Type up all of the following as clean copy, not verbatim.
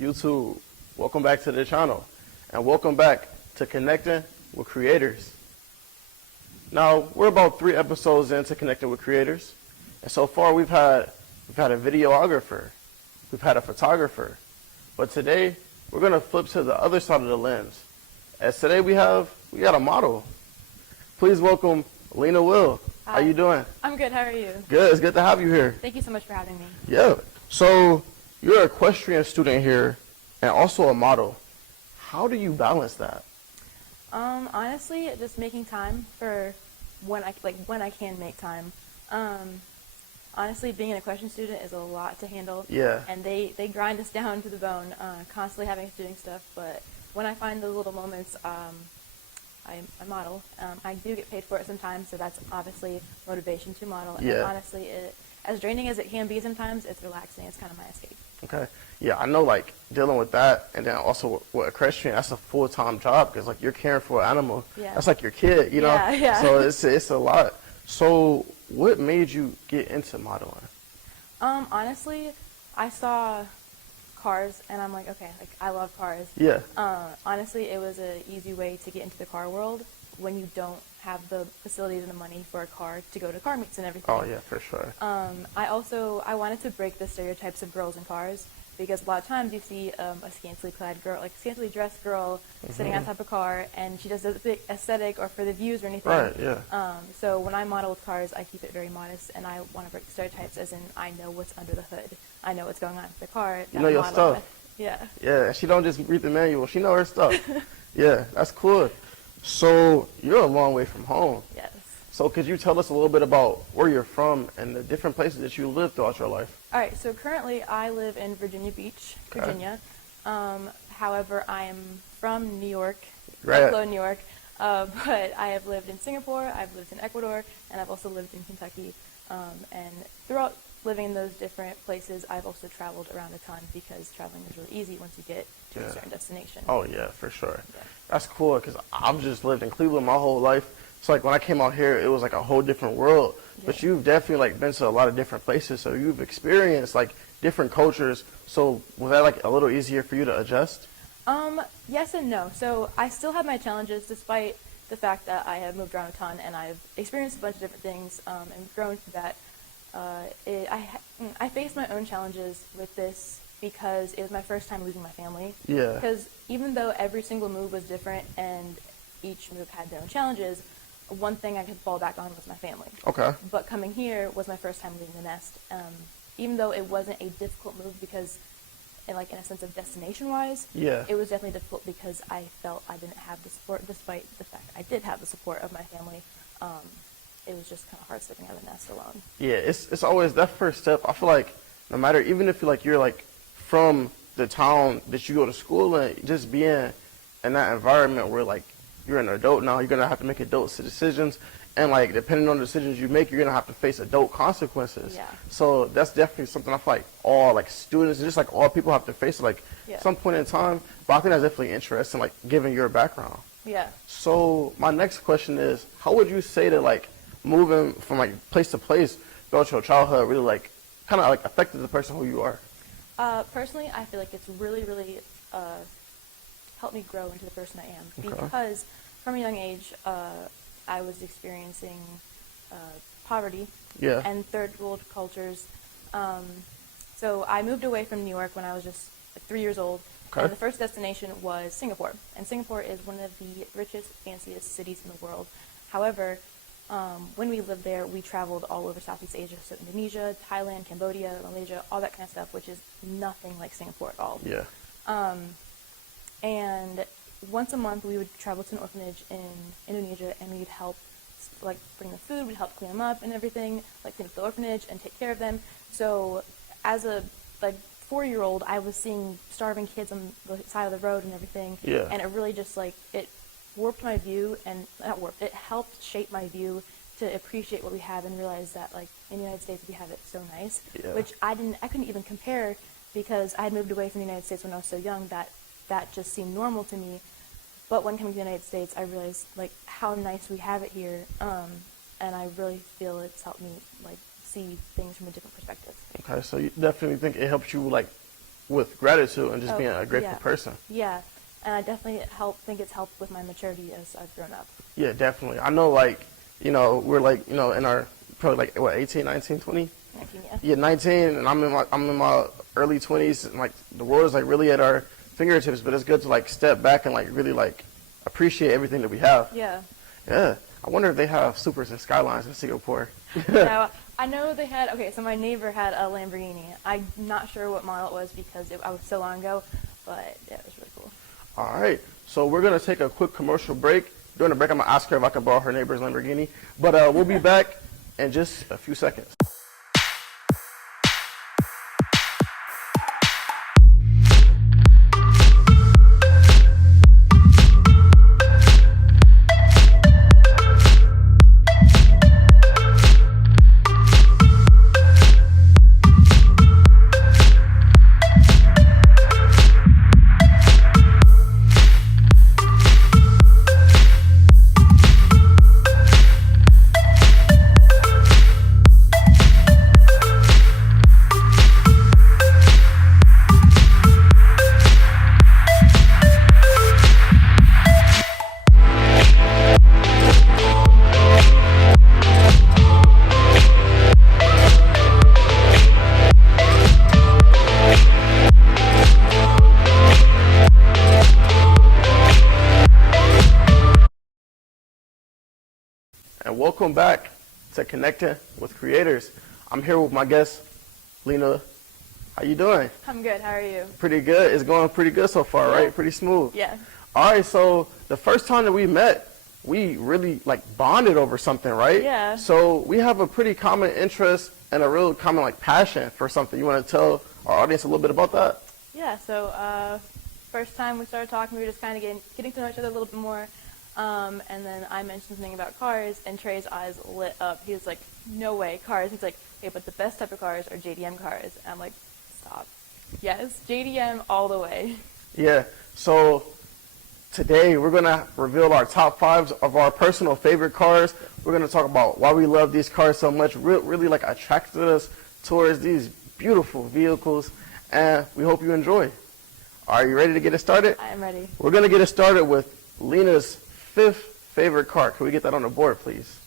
YouTube, welcome back to the channel, and welcome back to Connecting with Creators. Now, we're about 3 episodes into Connecting with Creators, and so far we've had a videographer, we've had a photographer, but today we're going to flip to the other side of the lens, as today we got a model. Please welcome Lena Will. Hi. How you doing? I'm good. How are you? Good. It's good to have you here. Thank you so much for having me. Yeah. So you're an equestrian student here and also a model. How do you balance that? Honestly, just making time for when I can make time. Honestly, being an equestrian student is a lot to handle. Yeah. And they grind us down to the bone, constantly having us doing stuff. But when I find those little moments, I model. I do get paid for it sometimes, so that's obviously motivation to model. Yeah. And honestly, as draining as it can be sometimes, it's relaxing. It's kind of my escape. Okay. Yeah, I know, like, dealing with that, and then also with equestrian, that's a full-time job, because, like, you're caring for an animal. Yeah. That's like your kid, you know? Yeah, yeah. So it's a lot. So what made you get into modeling? Honestly, I saw cars, and I'm like, okay, like, I love cars. Yeah. Honestly, it was an easy way to get into the car world when you don't have the facilities and the money for a car to go to car meets and everything. Oh, yeah, for sure. I wanted to break the stereotypes of girls in cars, because a lot of times you see a scantily clad girl, like scantily dressed girl, sitting on top of a car, and she does the aesthetic or for the views or anything. Right, yeah. So when I model with cars, I keep it very modest, and I want to break the stereotypes, as in I know what's under the hood. I know what's going on with the car. You know your stuff. Yeah. Yeah, she don't just read the manual. She know her stuff. Yeah, that's cool. So you're a long way from home. Yes. So could you tell us a little bit about where you're from and the different places that you lived throughout your life? All right, so currently I live in Virginia Beach, Virginia. However, I am from New York, Buffalo, New York, but I have lived in Singapore, I've lived in Ecuador, and I've also lived in Kentucky. And throughout living in those different places, I've also traveled around a ton, because traveling is really easy once you get to a certain destination. Oh, yeah, for sure. Yeah. That's cool, because I've just lived in Cleveland my whole life. So, like, when I came out here, it was, like, a whole different world. Yeah. But you've definitely, like, been to a lot of different places, so you've experienced, like, different cultures. So was that, like, a little easier for you to adjust? Yes and no. So I still have my challenges, despite the fact that I have moved around a ton, and I've experienced a bunch of different things, and grown through that. I faced my own challenges with this because it was my first time losing my family. Yeah. Because even though every single move was different and each move had their own challenges, one thing I could fall back on was my family. Okay. But coming here was my first time leaving the nest. Even though it wasn't a difficult move because, in a sense of destination-wise, yeah, it was definitely difficult because I felt I didn't have the support, despite the fact I did have the support of my family. It was just kind of hard stepping out of the nest alone. Yeah, it's always that first step. I feel like no matter, even if you're like from the town that you go to school in, just being in that environment where like you're an adult now, you're gonna have to make adult decisions, and like depending on the decisions you make, you're gonna have to face adult consequences. Yeah. So that's definitely something I feel like all like students and just like all people have to face like some point in time. But I think that's definitely interesting, like given your background. Yeah. So my next question is, how would you say that like moving from like place to place throughout your childhood really like kind of like affected the person who you are? Personally, I feel like it's really, really helped me grow into the person I am. Okay. Because from a young age, I was experiencing poverty and third world cultures. So I moved away from New York when I was just 3 years old. Okay. And the first destination was Singapore. And Singapore is one of the richest, fanciest cities in the world. However, when we lived there, we traveled all over Southeast Asia, so Indonesia, Thailand, Cambodia, Malaysia, all that kind of stuff, which is nothing like Singapore at all. Yeah. And once a month, we would travel to an orphanage in Indonesia, and we'd help, like, bring the food, we'd help clean them up and everything, like, clean up the orphanage and take care of them. So as a, 4-year-old, I was seeing starving kids on the side of the road and everything. Yeah. And it really just, it warped my view, and not warped, it helped shape my view to appreciate what we have and realize that, in the United States, we have it so nice, which I couldn't even compare, because I had moved away from the United States when I was so young that just seemed normal to me. But when coming to the United States, I realized, how nice we have it here, and I really feel it's helped me, see things from a different perspective. Okay, so you definitely think it helps you, with gratitude and just being a grateful yeah. person. Yeah, and I definitely think it's helped with my maturity as I've grown up. Yeah, definitely. I know, like, we're like, in our probably like what 18, 19, 20? 19, yeah. Yeah, 19, and I'm in my early 20s, and like the world is like really at our fingertips. But it's good to like step back and like really like appreciate everything that we have. Yeah. Yeah. I wonder if they have Supers and Skylines in Singapore. Now, I know they had, okay, so my neighbor had a Lamborghini. I'm not sure what model it was because I was so long ago, but yeah, it was really cool. All right. So we're going to take a quick commercial break. During the break, I'm going to ask her if I can borrow her neighbor's Lamborghini. But we'll be back in just a few seconds. And welcome back to Connecting with Creators. I'm here with my guest, Lena. How you doing? I'm good. How are you? Pretty good. It's going pretty good so far, right? Pretty smooth. Yeah. All right, so the first time that we met, we really like bonded over something, right? Yeah. So we have a pretty common interest and a real common like passion for something. You want to tell our audience a little bit about that? Yeah, so first time we started talking, we were just kind of getting to know each other a little bit more. And then I mentioned something about cars, and Trey's eyes lit up. He was like, no way, cars. He's like, hey, but the best type of cars are JDM cars. And I'm like, stop. Yes, JDM all the way. Yeah, so today we're going to reveal our top 5s of our personal favorite cars. We're going to talk about why we love these cars so much, really like attracted us towards these beautiful vehicles, and we hope you enjoy. Are you ready to get it started? I am ready. We're going to get it started with Lena's 5th favorite car. Can we get that on the board, please?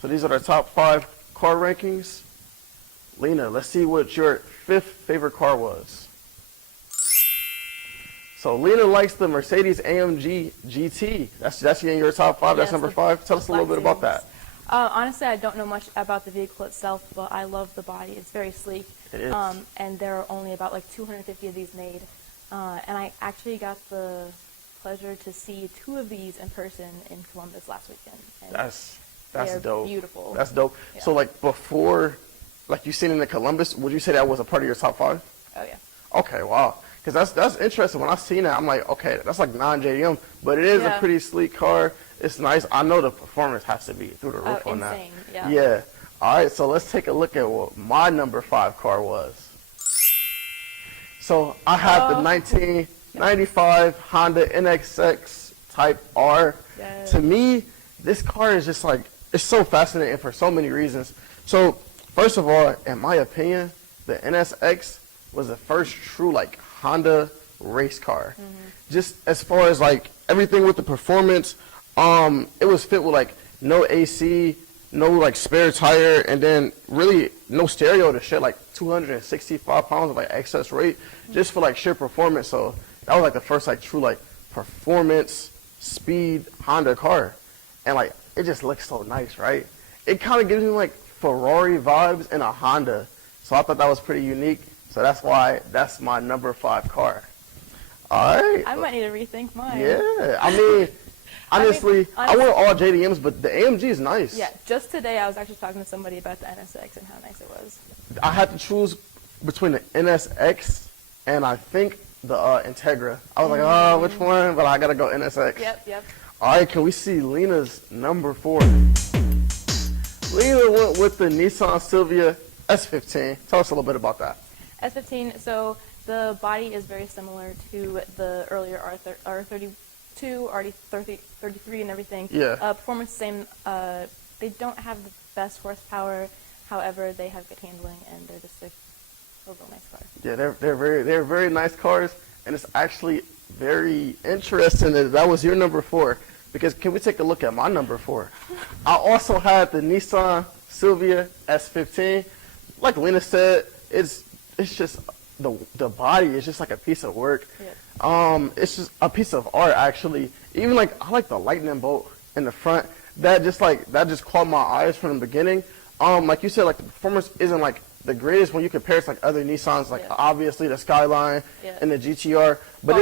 So these are our top 5 car rankings. Lena, let's see what your 5th favorite car was. So Lena likes the Mercedes AMG GT. That's in your top 5. That's Yes, number 5. Tell us a little bit about that. Honestly, I don't know much about the vehicle itself, but I love the body. It's very sleek. It is. And there are only about like 250 of these made. And I actually got the pleasure to see 2 of these in person in Columbus last weekend. And That's they're dope. Beautiful. That's dope. Yeah. So like before, like you seen in the Columbus, would you say that was a part of your top 5? Oh yeah. Okay, wow. Because that's interesting. When I seen that, I'm like, okay, that's like non-JDM, but it is a pretty sleek car. It's nice. I know the performance has to be through the roof on insane. that. Yeah. Yeah. All right, so let's take a look at what my number 5 car was. So I had the 1995 Honda NSX Type R. Yes. To me, this car is just like, it's so fascinating for so many reasons. So first of all, in my opinion, the NSX was the first true like Honda race car. Just as far as like everything with the performance, it was fit with like no AC, no like spare tire, and then really no stereo to shit, like 265 pounds of like excess weight just for like sheer performance. So that was like the first like true like performance speed Honda car. And like it just looks so nice, right? It kind of gives me like Ferrari vibes in a Honda. So I thought that was pretty unique. So that's why that's my number 5 car. All right. I might need to rethink mine. Yeah. I mean, honestly, I want all JDMs, but the AMG is nice. Yeah. Just today, I was actually talking to somebody about the NSX and how nice it was. I had to choose between the NSX and I think the Integra. I was like, oh, which one? But I got to go NSX. Yep. All right, can we see Lena's number 4? Lena went with the Nissan Silvia S15. Tell us a little bit about that. S15, so the body is very similar to the earlier R32, RD33 and everything. Yeah. Performance same. They don't have the best horsepower. However, they have good handling and they're just a a real nice car. Yeah, they're very nice cars, and it's actually very interesting that was your number 4. Because can we take a look at my number 4? I also had the Nissan Silvia S15. Like Lena said, it's just the body is just like a piece of work. Yeah. It's just a piece of art actually. Even like I like the lightning bolt in the front. That just caught my eyes from the beginning. Like you said, like the performance isn't like the greatest when you compare it to like other Nissans, like obviously the Skyline and the GTR, but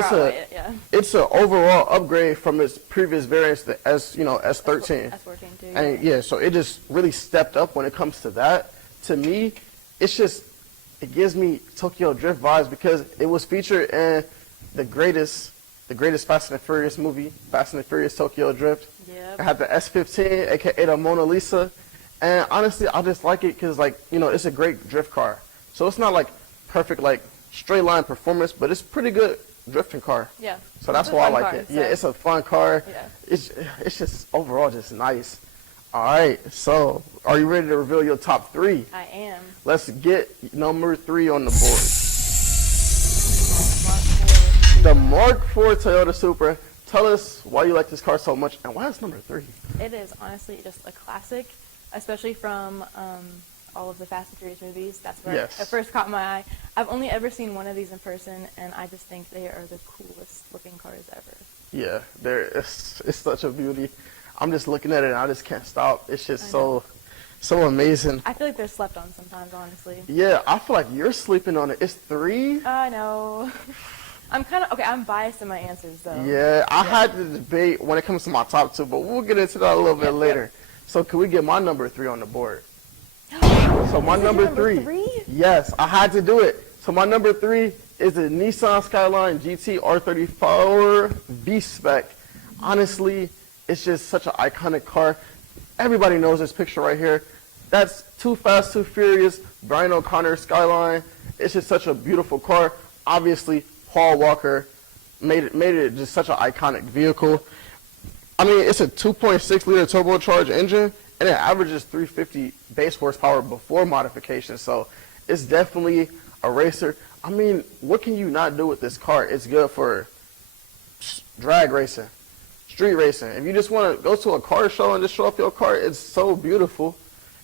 it's an overall upgrade from its previous variants, the S13. S14 too. And yeah, so it just really stepped up when it comes to that. To me, it gives me Tokyo Drift vibes because it was featured in the greatest Fast and Furious movie, Fast and Furious Tokyo Drift. Yep. I had the S15, aka the Mona Lisa. And honestly, I just like it because, like, it's a great drift car. So it's not like perfect, like straight line performance, but it's pretty good drifting car. Yeah. So that's why I like it. So. Yeah, it's a fun car. Yeah. It's just overall just nice. All right. So are you ready to reveal your top 3? I am. Let's get number 3 on the board. The Mark IV Toyota Supra. Tell us why you like this car so much and why it's number 3. It is honestly just a classic. Especially from all of the Fast and Furious movies. That's where it first caught my eye. I've only ever seen one of these in person, and I just think they are the coolest looking cars ever. Yeah, it's such a beauty. I'm just looking at it, and I just can't stop. It's just so amazing. I feel like they're slept on sometimes, honestly. Yeah, I feel like you're sleeping on it. It's 3? I know. I'm biased in my answers, though. Yeah, I had to debate when it comes to my top 2, but we'll get into that a little bit later. So can we get my number 3 on the board? So my number 3. Yes, I had to do it. So my number 3 is the Nissan Skyline GT R34 V-Spec. Honestly, it's just such an iconic car. Everybody knows this picture right here. That's Too Fast, Too Furious, Brian O'Connor Skyline. It's just such a beautiful car. Obviously, Paul Walker made it just such an iconic vehicle. I mean, it's a 2.6 liter turbocharged engine, and it averages 350 base horsepower before modification. So it's definitely a racer. I mean, what can you not do with this car? It's good for drag racing, street racing. If you just want to go to a car show and just show off your car, it's so beautiful.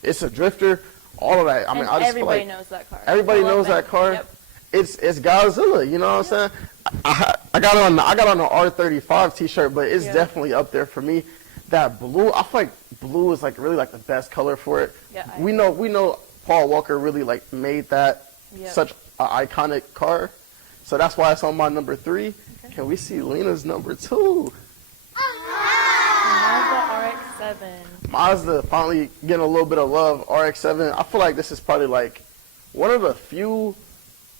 It's a drifter, all of that. I mean, I just feel like everybody knows that car. Everybody knows that car. Yep. It's Godzilla, you know what I'm saying? I got on the R35 t-shirt, but it's definitely up there for me. That blue, I feel like blue is like really like the best color for it. Yeah, we know Paul Walker really like made that such an iconic car. So that's why it's on my number 3. Okay. Can we see Lena's number 2? Mazda RX-7. Mazda finally getting a little bit of love. RX-7. I feel like this is probably like one of the few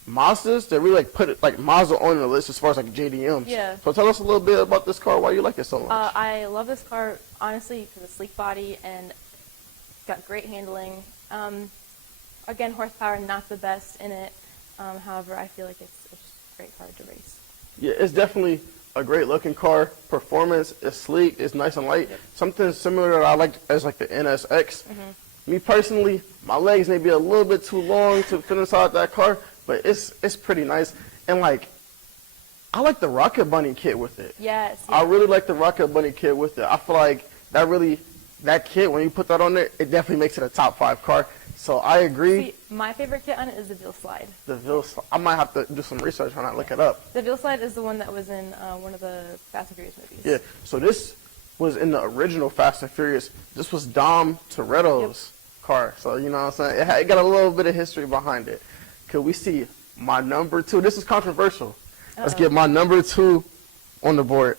Mazdas that really like put like Mazda on the list as far as like JDMs. Yeah. So tell us a little bit about this car, why you like it so much. I love this car honestly because it's sleek body and it's got great handling. Again, horsepower not the best in it. However, I feel like it's a great car to race. Yeah, it's definitely a great looking car. Performance is sleek, it's nice and light. Yep. Something similar that I like as like the NSX. Me personally, my legs may be a little bit too long to fit inside that car. But it's pretty nice, and like, I like the Rocket Bunny kit with it. Yes. I really like the Rocket Bunny kit with it. I feel like that kit, when you put that on there, it definitely makes it a top 5 car. So I agree. See, my favorite kit on it is the Veal Slide. The Veal Slide. I might have to do some research on that, look it up. The Veal Slide is the one that was in one of the Fast and Furious movies. Yeah. So this was in the original Fast and Furious. This was Dom Toretto's car. So you know what I'm saying? It got a little bit of history behind it. Could we see my number 2? This is controversial. Let's get my number 2 on the board.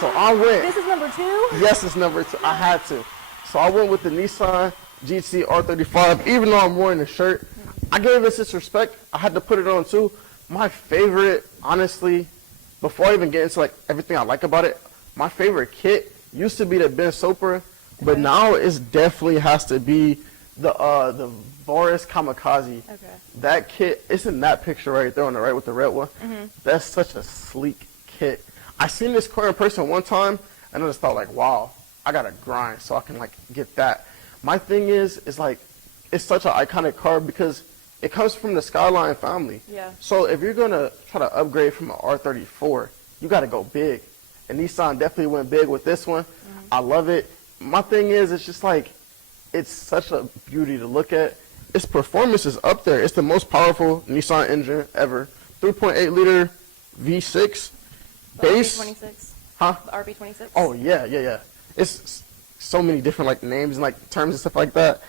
So I went. This is number 2? Yes, it's number 2. I had to. So I went with the Nissan GT R35. Even though I'm wearing the shirt, I gave it its respect. I had to put it on too. My favorite, honestly, before I even get into like everything I like about it, my favorite kit used to be the Ben Sopra, but now it definitely has to be the Boris Kamikaze. Okay. That kit, it's in that picture right there on the right with the red one. That's such a sleek kit. I seen this car in person one time, and I just thought like, wow, I gotta grind so I can like get that. My thing is like, it's such an iconic car because it comes from the Skyline family. Yeah. So if you're gonna try to upgrade from an R34, you got to go big. And Nissan definitely went big with this one. I love it. My thing is, it's just like, it's such a beauty to look at. Its performance is up there. It's the most powerful Nissan engine ever. 3.8 liter V6 base. RB26. Huh? The RB26. Oh yeah. It's so many different like names and like terms and stuff like that.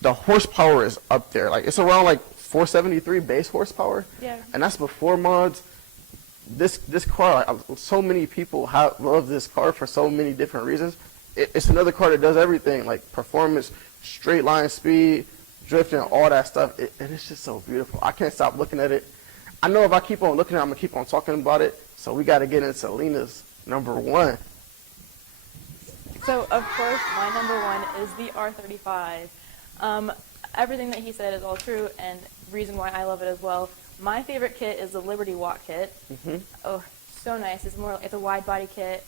The horsepower is up there. Like it's around like 473 base horsepower. Yeah. And that's before mods. This car, like, so many people love this car for so many different reasons. It's another car that does everything, like performance, straight line speed, drifting, all that stuff. And it's just so beautiful. I can't stop looking at it. I know if I keep on looking at it, I'm going to keep on talking about it. So we got to get into Lena's number one. So, of course, my number one is the R35. Everything that he said is all true, and reason why I love it as well. My favorite kit is the Liberty Walk kit. Oh, so nice. It's a wide body kit.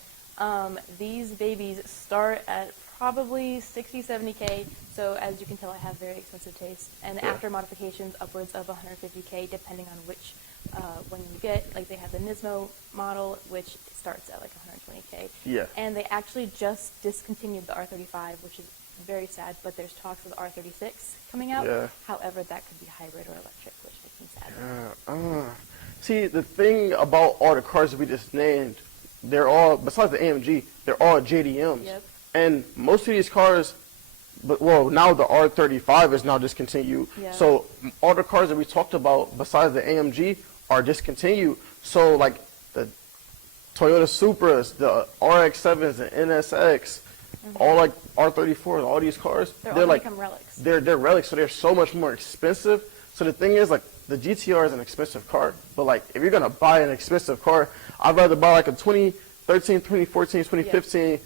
These babies start at probably 60, 70K. So as you can tell, I have very expensive taste. And after modifications, upwards of 150K, depending on which one you get. Like they have the Nismo model, which starts at like 120K. Yeah. And they actually just discontinued the R35, which is very sad, but there's talks of the R36 coming out. Yeah. However, that could be hybrid or electric, which makes me sad. See, the thing about all the cars that we just named, they're all, besides the AMG, they're all JDMs. Yep. And most of these cars, now the R35 is now discontinued. Yeah. So all the cars that we talked about besides the AMG are discontinued. So like the Toyota Supras, the RX-7s, the NSX, all like R34s, all these cars, They're all like become relics. They're relics, so they're so much more expensive. So the thing is, like, the GTR is an expensive car, but like if you're gonna buy an expensive car, I'd rather buy like a 2013, 2014, 2015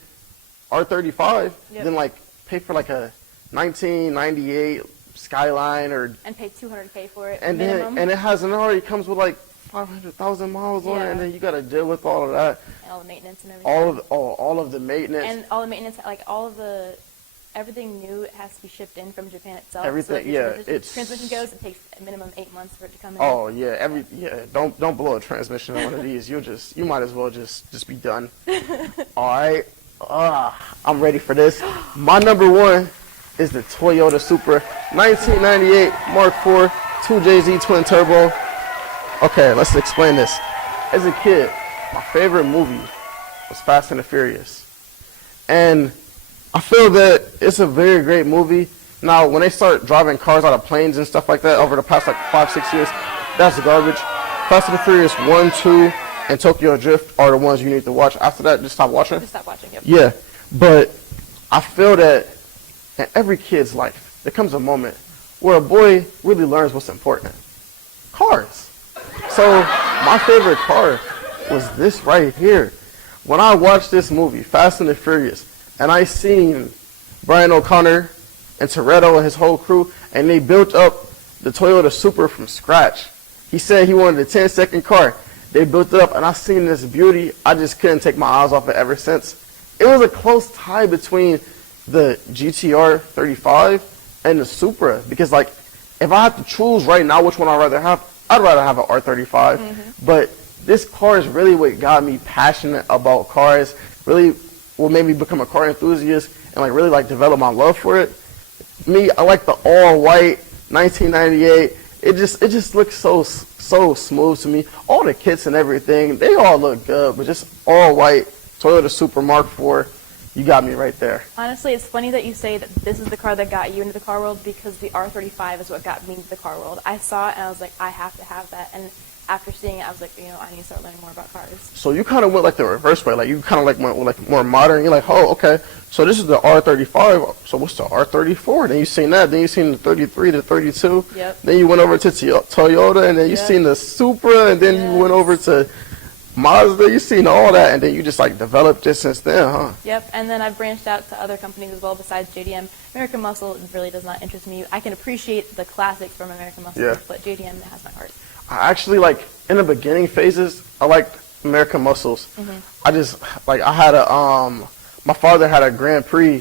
R35 than like pay for like a 1998 Skyline and pay 200K for it. and minimum. then it already comes with like 500,000 miles on it, and then you gotta deal with all of that, and all the maintenance and everything. all of the maintenance And all the maintenance, like everything new has to be shipped in from Japan itself. Everything, so yeah, if your transmission goes, it takes a minimum 8 months for it to come in. Oh yeah, don't blow a transmission on one of these. You might as well just be done. All right, I'm ready for this. My number one is the Toyota Supra 1998 Mark IV 2JZ twin turbo. Okay, let's explain this. As a kid, my favorite movie was Fast and the Furious, and I feel that it's a very great movie. Now, when they start driving cars out of planes and stuff like that over the past like 5-6 years, that's garbage. Fast and the Furious 1, 2, and Tokyo Drift are the ones you need to watch. After that, just stop watching. Just stop watching, yep. Yeah, but I feel that in every kid's life, there comes a moment where a boy really learns what's important. Cars. So my favorite car was this right here. When I watched this movie, Fast and the Furious, and I seen Brian O'Connor and Toretto and his whole crew, and they built up the Toyota Supra from scratch. He said he wanted a 10-second car. They built it up, and I seen this beauty. I just couldn't take my eyes off it ever since. It was a close tie between the GTR 35 and the Supra, because like if I had to choose right now which one I'd rather have an R35. But this car is really what got me passionate about cars, really what made me become a car enthusiast and like really like develop my love for it. Me, I like the all white 1998. It just looks so smooth to me. All the kits and everything, they all look good, but just all white Toyota Supra Mark IV, you got me right there. Honestly, it's funny that you say that this is the car that got you into the car world, because the R35 is what got me into the car world. I saw it and I was like, I have to have that. And after seeing it, I was like, I need to start learning more about cars. So you kind of went like the reverse way. Like you kind of like went like more modern. You're like, oh, okay. So this is the R35. So what's the R34? Then you seen that. Then you seen the 33, the 32. Yep. Then you went over to Toyota, and then you seen the Supra, and then you went over to Mazda. You seen all that, and then you just like developed it since then, huh? Yep. And then I've branched out to other companies as well besides JDM. American Muscle really does not interest me. I can appreciate the classics from American Muscle, but JDM has my heart. I actually like in the beginning phases, I liked American Muscles. I just like I had my father had a Grand Prix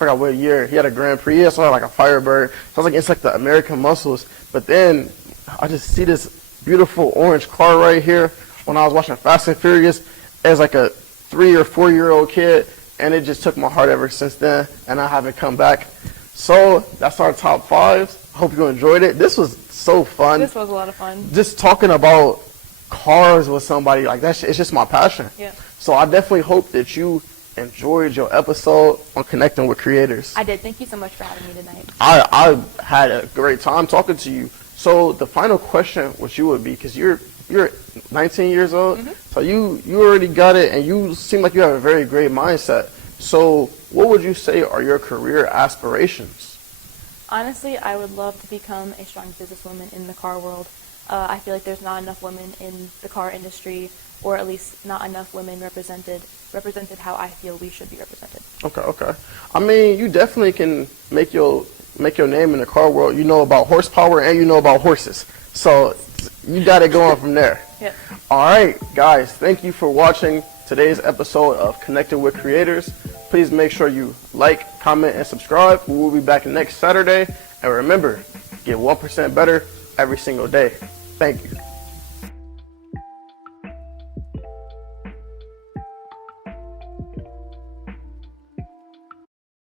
forgot what year. He had a Grand Prix. He also had like a Firebird. So I was like, it's like the American muscles. But then I just see this beautiful orange car right here. When I was watching Fast and Furious as like a 3 or 4 year old kid, and it just took my heart ever since then, and I haven't come back. So that's our top 5s. Hope you enjoyed it. This was so fun. This was a lot of fun. Just talking about cars with somebody like that, it's just my passion. Yeah. So I definitely hope that you enjoyed your episode on connecting with creators. I did. Thank you so much for having me tonight. I had a great time talking to you. So the final question, which you would be, because you're 19 years old, so you already got it, and you seem like you have a very great mindset. So what would you say are your career aspirations? Honestly, I would love to become a strong businesswoman in the car world. I feel like there's not enough women in the car industry, or at least not enough women represented how I feel we should be represented. Okay. I mean, you definitely can make your name in the car world. You know about horsepower and you know about horses. So you got it going from there. Yep. All right, guys, thank you for watching today's episode of Connecting with Creators. Please make sure you like, comment, and subscribe. We will be back next Saturday. And remember, get 1% better every single day. Thank you.